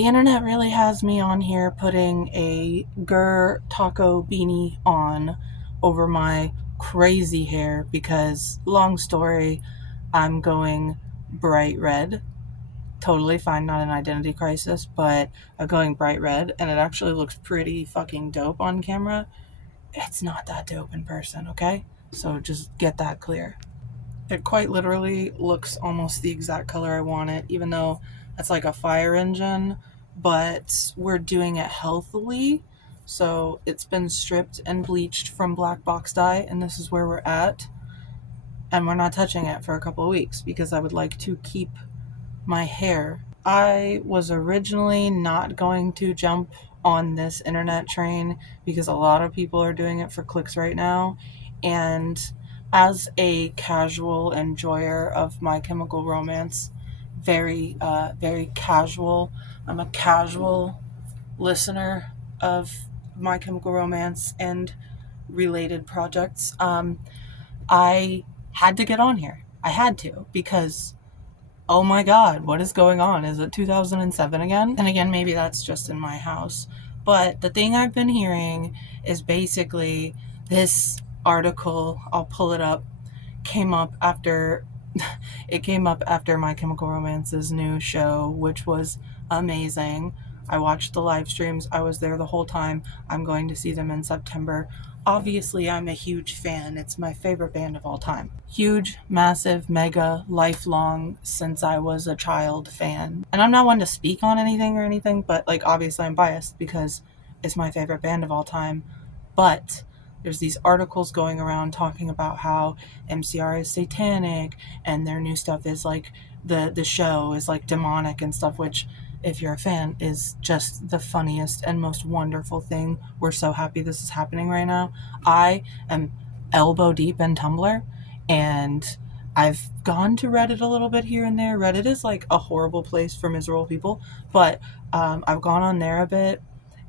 The internet really has me on here putting a taco beanie on over my crazy hair because, long story, I'm going bright red. Totally fine, not an identity crisis, but I'm going bright red and it actually looks pretty fucking dope on camera. It's not that dope in person, okay? So just get that clear. It quite literally looks almost the exact color I want it, even though it's like a fire engine, but we're doing it healthily. So it's been stripped and bleached from black box dye, and this is where we're at. And we're not touching it for a couple of weeks because I would like to keep my hair. I was originally not going to jump on this internet train because a lot of people are doing it for clicks right now. And as a casual enjoyer of My Chemical Romance, very casual. I'm a casual listener of My Chemical Romance and related projects. I had to get on here. I had to because oh my god, what is going on? Is it 2007 again? And again, maybe that's just in my house. But the thing I've been hearing is basically this article, I'll pull it up, came up after it came up after My Chemical Romance's new show, which was amazing. I watched the live streams. I was there the whole time. I'm going to see them in September. Obviously, I'm a huge fan. It's my favorite band of all time. Huge, massive, mega, lifelong, since I was a child fan. And I'm not one to speak on anything, but like obviously I'm biased because it's my favorite band of all time. But there's these articles going around talking about how MCR is satanic and their new stuff is like the show is like demonic and stuff, which if you're a fan is just the funniest and most wonderful thing. We're so happy this is happening right now. I am elbow deep in Tumblr and I've gone to Reddit a little bit here and there. Reddit is like a horrible place for miserable people, but I've gone on there a bit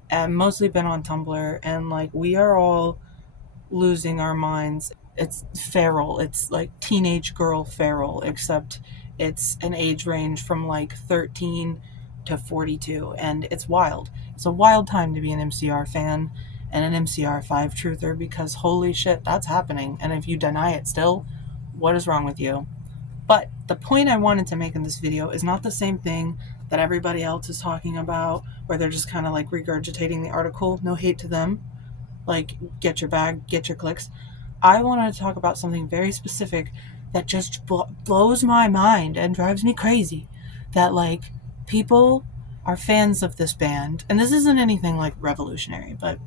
and mostly been on Tumblr, and like we are all losing our minds. It's feral. It's like teenage girl feral, except it's an age range from like 13 to 42, and it's wild. It's a wild time to be an MCR fan and an MCR 5 truther because holy shit, that's happening. And if you deny it still, what is wrong with you? But the point I wanted to make in this video is not the same thing that everybody else is talking about, where they're just kind of like regurgitating the article. No hate to them. Like, get your bag, get your clicks. I wanted to talk about something very specific that just blows my mind and drives me crazy. That, like, people are fans of this band, and this isn't anything like revolutionary, but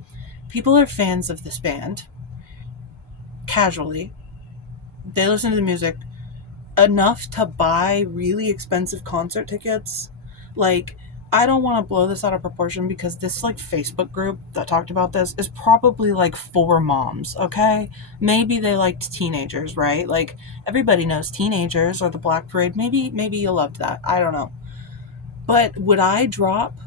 people are fans of this band casually. They listen to the music enough to buy really expensive concert tickets. Like, I don't want to blow this out of proportion because this like Facebook group that talked about this is probably like 4 moms, okay? Maybe they liked teenagers, right? Like everybody knows teenagers or the Black Parade. Maybe you loved that. I don't know. But would I drop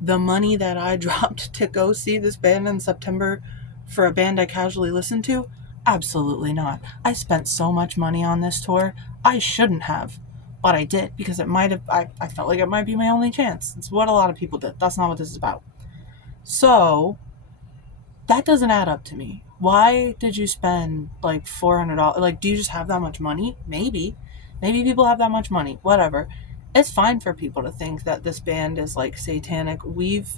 the money that I dropped to go see this band in September for a band I casually listened to? Absolutely not. I spent so much money on this tour. I shouldn't have. But I did because I felt like it might be my only chance. It's what a lot of people did. That's not what this is about. So that doesn't add up to me. Why did you spend like $400? Like, do you just have that much money? Maybe. Maybe people have that much money. Whatever. It's fine for people to think that this band is like satanic. We've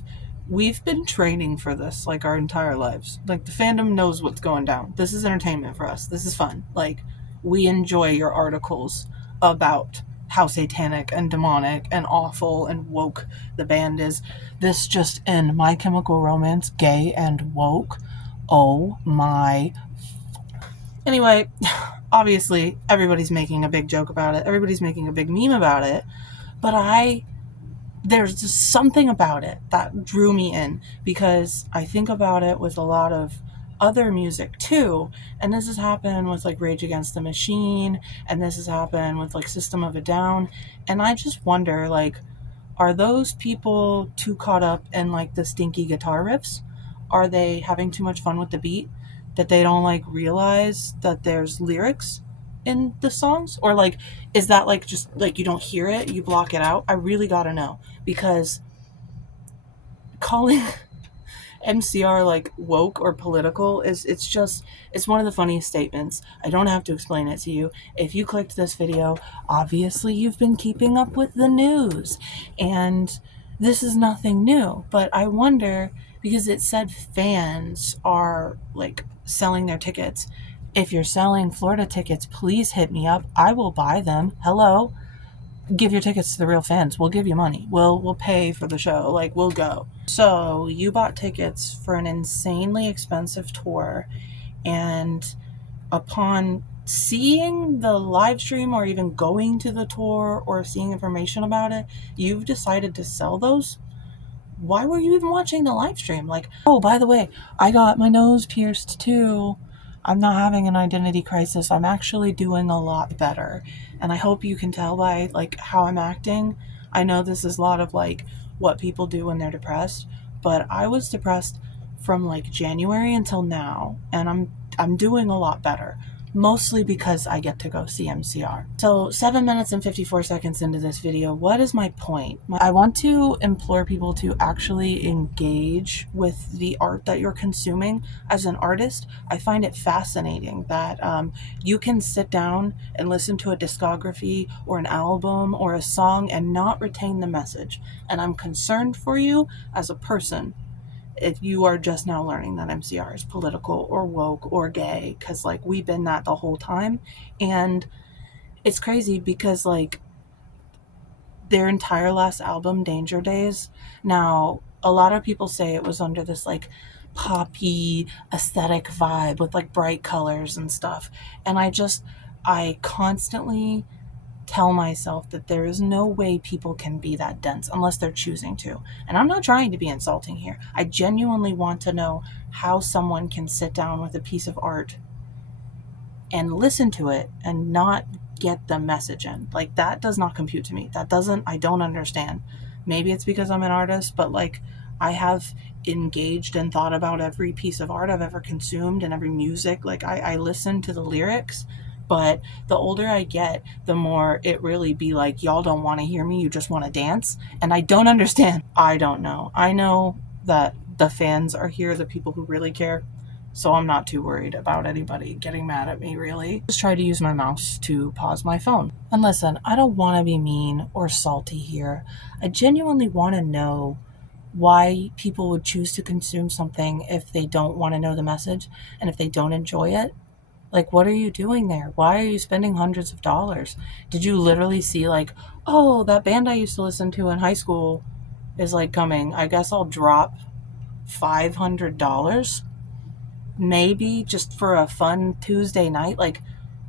been training for this like our entire lives. Like the fandom knows what's going down. This is entertainment for us. This is fun. Like we enjoy your articles about how satanic and demonic and awful and woke the band is. This just in, My Chemical Romance, gay and woke. Oh my. Anyway, obviously everybody's making a big joke about it. Everybody's making a big meme about it. But there's just something about it that drew me in because I think about it with a lot of other music too. And this has happened with like Rage Against the Machine, and this has happened with like System of a Down. And I just wonder, like, are those people too caught up in like the stinky guitar riffs? Are they having too much fun with the beat that they don't like realize that there's lyrics in the songs? Or like, is that like just like you don't hear it, you block it out? I really gotta know because calling MCR like woke or political is it's one of the funniest statements. I don't have to explain it to you. If you clicked this video, obviously you've been keeping up with the news, and this is nothing new. But I wonder, because it said fans are like selling their tickets. If you're selling Florida tickets, please hit me up. I will buy them. Hello. Give your tickets to the real fans. We'll give you money. We'll pay for the show. Like, we'll go. So you bought tickets for an insanely expensive tour, and upon seeing the live stream or even going to the tour or seeing information about it, you've decided to sell those? Why were you even watching the live stream? Like, oh, by the way, I got my nose pierced too. I'm not having an identity crisis. I'm actually doing a lot better. And I hope you can tell by like how I'm acting. I know this is a lot of like what people do when they're depressed, but I was depressed from like January until now, and I'm doing a lot better. Mostly because I get to go see MCR. So 7 minutes and 54 seconds into this video, what is my point? I want to implore people to actually engage with the art that you're consuming. As an artist, I find it fascinating that you can sit down and listen to a discography or an album or a song and not retain the message. And I'm concerned for you as a person if you are just now learning that MCR is political or woke or gay, because like we've been that the whole time. And it's crazy because like their entire last album, Danger Days, now a lot of people say it was under this like poppy aesthetic vibe with like bright colors and stuff, and I constantly tell myself that there is no way people can be that dense unless they're choosing to. And I'm not trying to be insulting here. I genuinely want to know how someone can sit down with a piece of art and listen to it and not get the message in. Like, that does not compute to me. I don't understand. Maybe it's because I'm an artist, but like I have engaged and thought about every piece of art I've ever consumed and every music. Like I listen to the lyrics, but the older I get, the more it really be like, y'all don't want to hear me, you just want to dance. And I don't understand. I don't know. I know that the fans are here, the people who really care. So I'm not too worried about anybody getting mad at me, really. Just try to use my mouse to pause my phone. And listen, I don't want to be mean or salty here. I genuinely want to know why people would choose to consume something if they don't want to know the message and if they don't enjoy it. Like, what are you doing there? Why are you spending hundreds of dollars? Did you literally see like, oh, that band I used to listen to in high school is like coming. I guess I'll drop $500 maybe just for a fun Tuesday night? Like,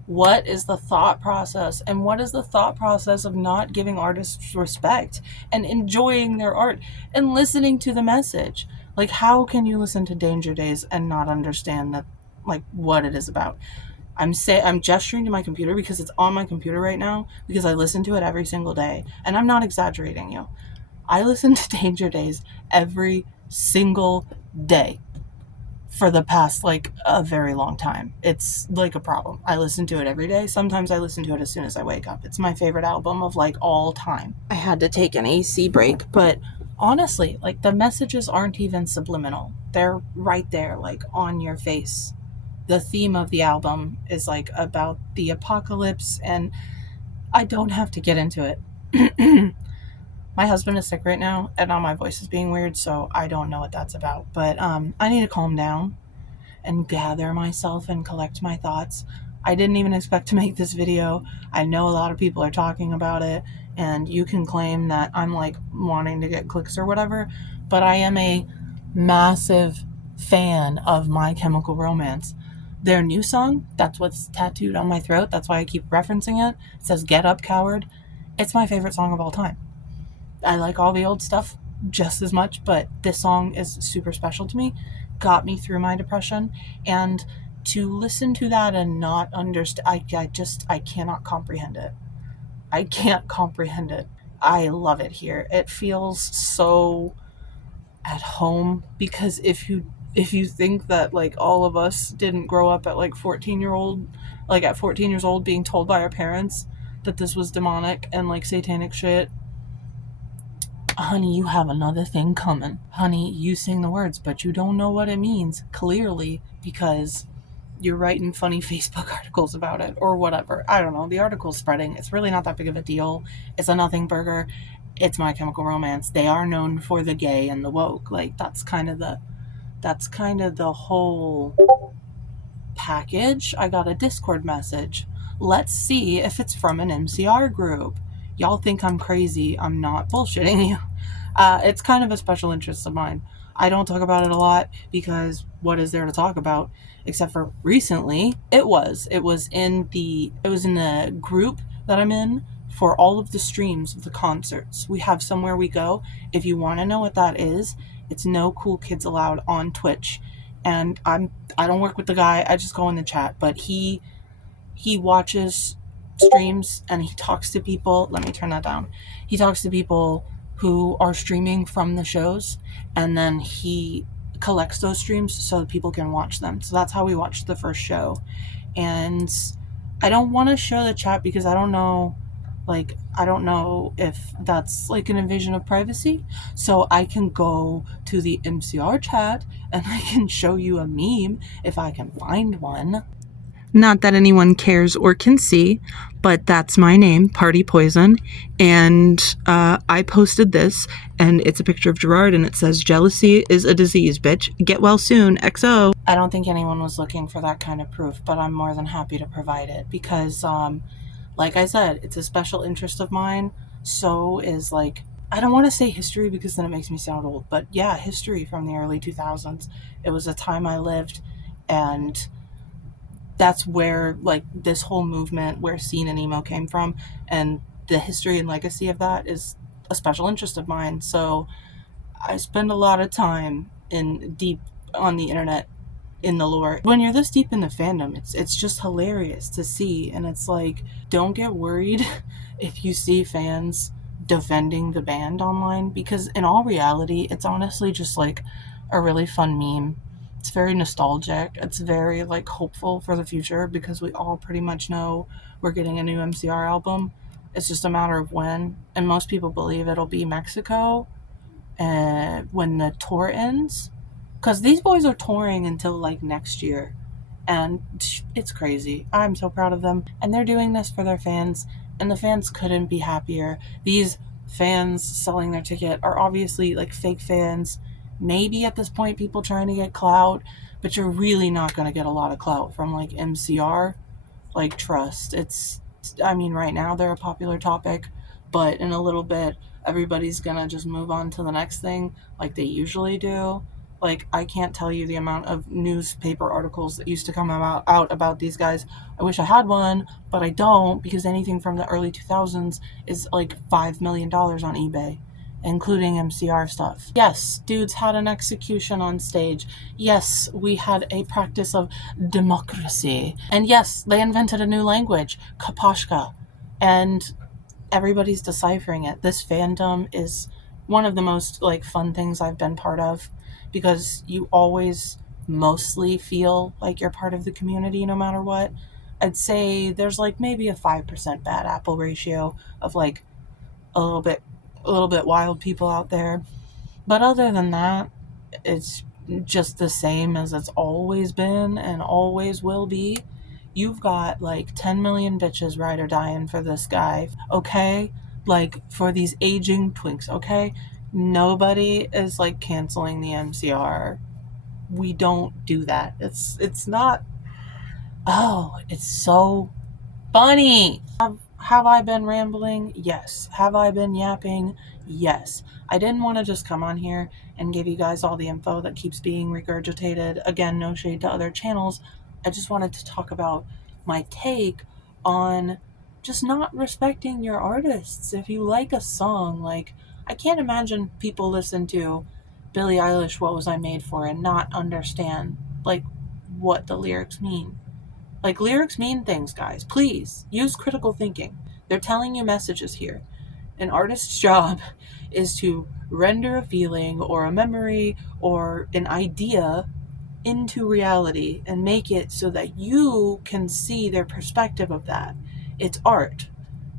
what is the thought process? And what is the thought process of not giving artists respect and enjoying their art and listening to the message? Like, how can you listen to Danger Days and not understand that, like, what it is about? I'm gesturing to my computer because it's on my computer right now, because I listen to it every single day, and I'm not exaggerating you. I listen to Danger Days every single day for the past like a very long time. It's like a problem. I listen to it every day. Sometimes I listen to it as soon as I wake up. It's my favorite album of like all time. I had to take an AC break, but honestly, like the messages aren't even subliminal. They're right there, like on your face. The theme of the album is like about the apocalypse, and I don't have to get into it. My husband is sick right now, and now my voice is being weird, so I don't know what that's about. But I need to calm down and gather myself and collect my thoughts. I didn't even expect to make this video. I know a lot of people are talking about it, and you can claim that I'm like wanting to get clicks or whatever, but I am a massive fan of My Chemical Romance. Their new song, that's what's tattooed on my throat, that's why I keep referencing it. It says, "Get Up, Coward." It's my favorite song of all time. I like all the old stuff just as much, but this song is super special to me. Got me through my depression, and to listen to that and not understand, I cannot comprehend it. I can't comprehend it. I love it here. It feels so at home, because if you think that like all of us didn't grow up at like 14 years old being told by our parents that this was demonic and like satanic shit, honey, you have another thing coming. Honey, you sing the words, but you don't know what it means, clearly, because you're writing funny Facebook articles about it or whatever. I don't know. The article's spreading. It's really not that big of a deal. It's a nothing burger. It's My Chemical Romance. They are known for the gay and the woke. Like that's kind of the whole package. I got a Discord message. Let's see if it's from an MCR group. Y'all think I'm crazy. I'm not bullshitting you. It's kind of a special interest of mine. I don't talk about it a lot because what is there to talk about? Except for recently, it was in the group that I'm in for all of the streams of the concerts. We have Somewhere We Go. If you want to know what that is, it's No Cool Kids Allowed on Twitch. And I don't work with the guy. I just go in the chat, but he watches streams and he talks to people. Let me turn that down. He talks to people who are streaming from the shows, and then he collects those streams so that people can watch them. So that's how we watched the first show. And I don't want to show the chat because I don't know if that's like an invasion of privacy. So I can go to the MCR chat and I can show you a meme if I can find one. Not that anyone cares or can see, but that's my name, Party Poison. And I posted this, and it's a picture of Gerard, and it says, "Jealousy is a disease, bitch. Get well soon, XO." I don't think anyone was looking for that kind of proof, but I'm more than happy to provide it because, like I said, it's a special interest of mine. So is I don't want to say history because then it makes me sound old, but yeah, history from the early 2000s. It was a time I lived, and that's where this whole movement where scene and emo came from, and the history and legacy of that is a special interest of mine. So I spend a lot of time in deep on the internet in the lore. When you're this deep in the fandom, it's just hilarious to see, and it's don't get worried if you see fans defending the band online, because in all reality it's honestly just a really fun meme. It's very nostalgic. It's very hopeful for the future because we all pretty much know we're getting a new MCR album. It's just a matter of when, and most people believe it'll be Mexico when the tour ends, because these boys are touring until next year, and it's crazy. I'm so proud of them, and they're doing this for their fans, and the fans couldn't be happier. These fans selling their ticket are obviously fake fans, maybe at this point people trying to get clout, but you're really not going to get a lot of clout from MCR. Trust. Right now they're a popular topic, but in a little bit everybody's gonna just move on to the next thing like they usually do. I can't tell you the amount of newspaper articles that used to come out about these guys. I wish I had one, but I don't, because anything from the early 2000s is $5 million on eBay, including MCR stuff. Yes, dudes had an execution on stage. Yes, we had a practice of democracy. And yes, they invented a new language, Kapashka. And everybody's deciphering it. This fandom is one of the most fun things I've been part of, because you always mostly feel like you're part of the community no matter what. I'd say there's maybe a 5% bad apple ratio of a little bit wild people out there. But other than that, it's just the same as it's always been and always will be. You've got 10 million bitches ride or dying for this guy, okay? For these aging twinks, okay? Nobody is canceling the MCR. We don't do that. It's not. Oh, it's so funny. Have I been rambling? Yes. Have I been yapping? Yes. I didn't want to just come on here and give you guys all the info that keeps being regurgitated. Again, no shade to other channels. I just wanted to talk about my take on just not respecting your artists. If you like a song, I can't imagine people listen to Billie Eilish, What Was I Made For, and not understand what the lyrics mean. Lyrics mean things, guys. Please use critical thinking. They're telling you messages here. An artist's job is to render a feeling or a memory or an idea into reality and make it so that you can see their perspective of that. It's art.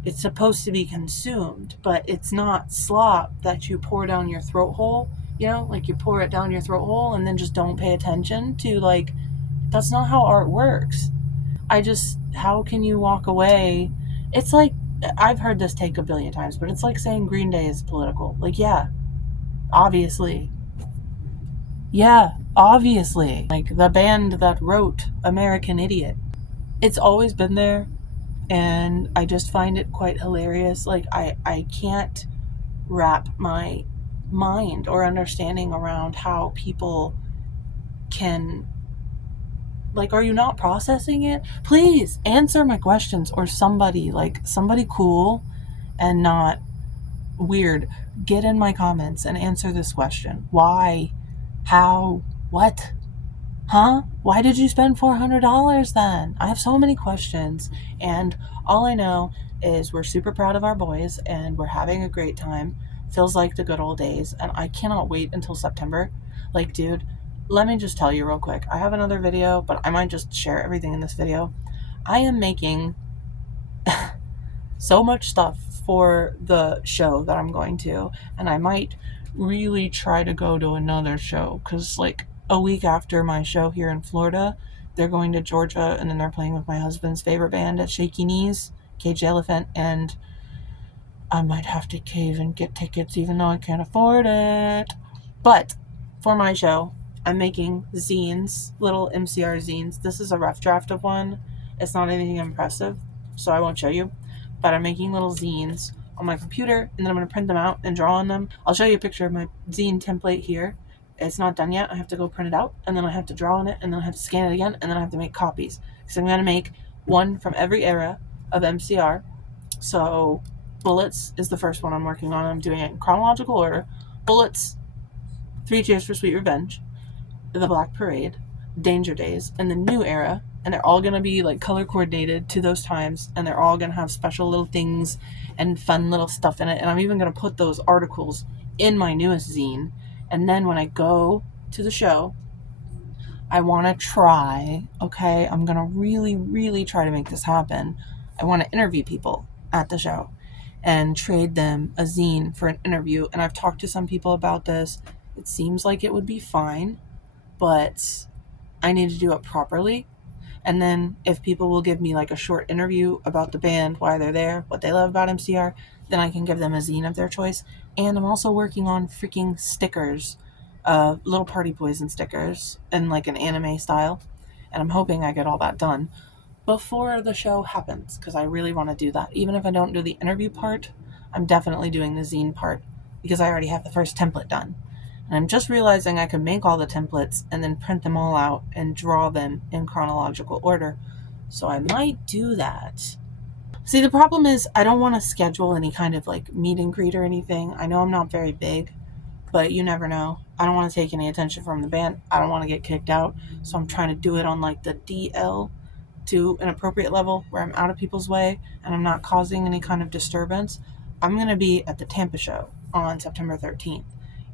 It's supposed to be consumed, but it's not slop that you pour down your throat hole, like you pour it down your throat hole and then just don't pay attention to, like, that's not how art works. How can you walk away? It's like, I've heard this take a billion times, but it's like saying Green Day is political. Like, yeah, obviously. Yeah, obviously. Like the band that wrote American Idiot. It's always been there, and I just find it quite hilarious. Like, I can't wrap my mind or understanding around how people can, like, are you not processing it? Please answer my questions, or somebody cool and not weird, get in my comments and answer this question. Why? How? What? Huh? Why did you spend $400 then? I have so many questions, and all I know is we're super proud of our boys and we're having a great time. Feels like the good old days, and I cannot wait until September. Like, dude, let me just tell you real quick. I have another video, but I might just share everything in this video. I am making so much stuff for the show that I'm going to, and I might really try to go to another show, because like a week after my show here in Florida, they're going to Georgia, and then they're playing with my husband's favorite band at Shaky Knees, Cage Elephant, and I might have to cave and get tickets even though I can't afford it. But for my show, I'm making zines, little MCR zines. This is a rough draft of one. It's not anything impressive, so I won't show you. But I'm making little zines on my computer, and then I'm going to print them out and draw on them. I'll show you a picture of my zine template here. It's not done yet. I have to go print it out, and then I have to draw on it, and then I have to scan it again, and then I have to make copies. So I'm going to make one from every era of MCR. So Bullets is the first one I'm working on. I'm doing it in chronological order. Bullets, 3 Cheers for Sweet Revenge, The Black Parade, Danger Days, and the New Era. And they're all going to be like color coordinated to those times, and they're all going to have special little things and fun little stuff in it. And I'm even going to put those articles in my newest zine. And then when I go to the show, I want to try, okay, I'm going to really, really try to make this happen. I want to interview people at the show and trade them a zine for an interview. And I've talked to some people about this. It seems like it would be fine, but I need to do it properly. And then if people will give me like a short interview about the band, why they're there, what they love about MCR, then I can give them a zine of their choice. And I'm also working on freaking stickers, little Party Poison stickers in like an anime style. And I'm hoping I get all that done before the show happens, because I really want to do that. Even if I don't do the interview part, I'm definitely doing the zine part, because I already have the first template done. And I'm just realizing I can make all the templates and then print them all out and draw them in chronological order. So I might do that. See, the problem is I don't want to schedule any kind of like meet and greet or anything. I know I'm not very big, but you never know. I don't want to take any attention from the band. I don't want to get kicked out. So I'm trying to do it on like the DL to an appropriate level where I'm out of people's way and I'm not causing any kind of disturbance. I'm going to be at the Tampa show on September 13th.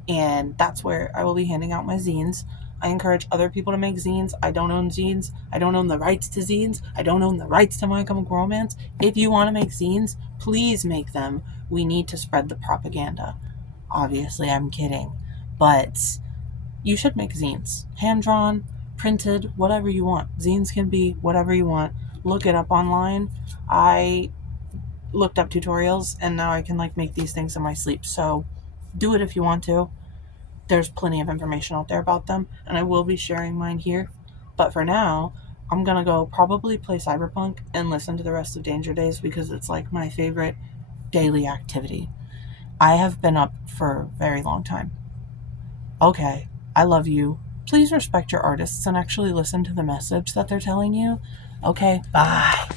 And that's where I will be handing out my zines. I encourage other people to make zines. I don't own zines. I don't own the rights to zines. I don't own the rights to My Chemical Romance. If you want to make zines, please make them. We need to spread the propaganda. Obviously, I'm kidding. But you should make zines. Hand-drawn, printed, whatever you want. Zines can be whatever you want. Look it up online. I looked up tutorials, and now I can like make these things in my sleep. So do it if you want to. There's plenty of information out there about them, and I will be sharing mine here. But for now, I'm gonna go probably play Cyberpunk and listen to the rest of Danger Days, because it's like my favorite daily activity. I have been up for a very long time. Okay, I love you. Please respect your artists and actually listen to the message that they're telling you. Okay, bye.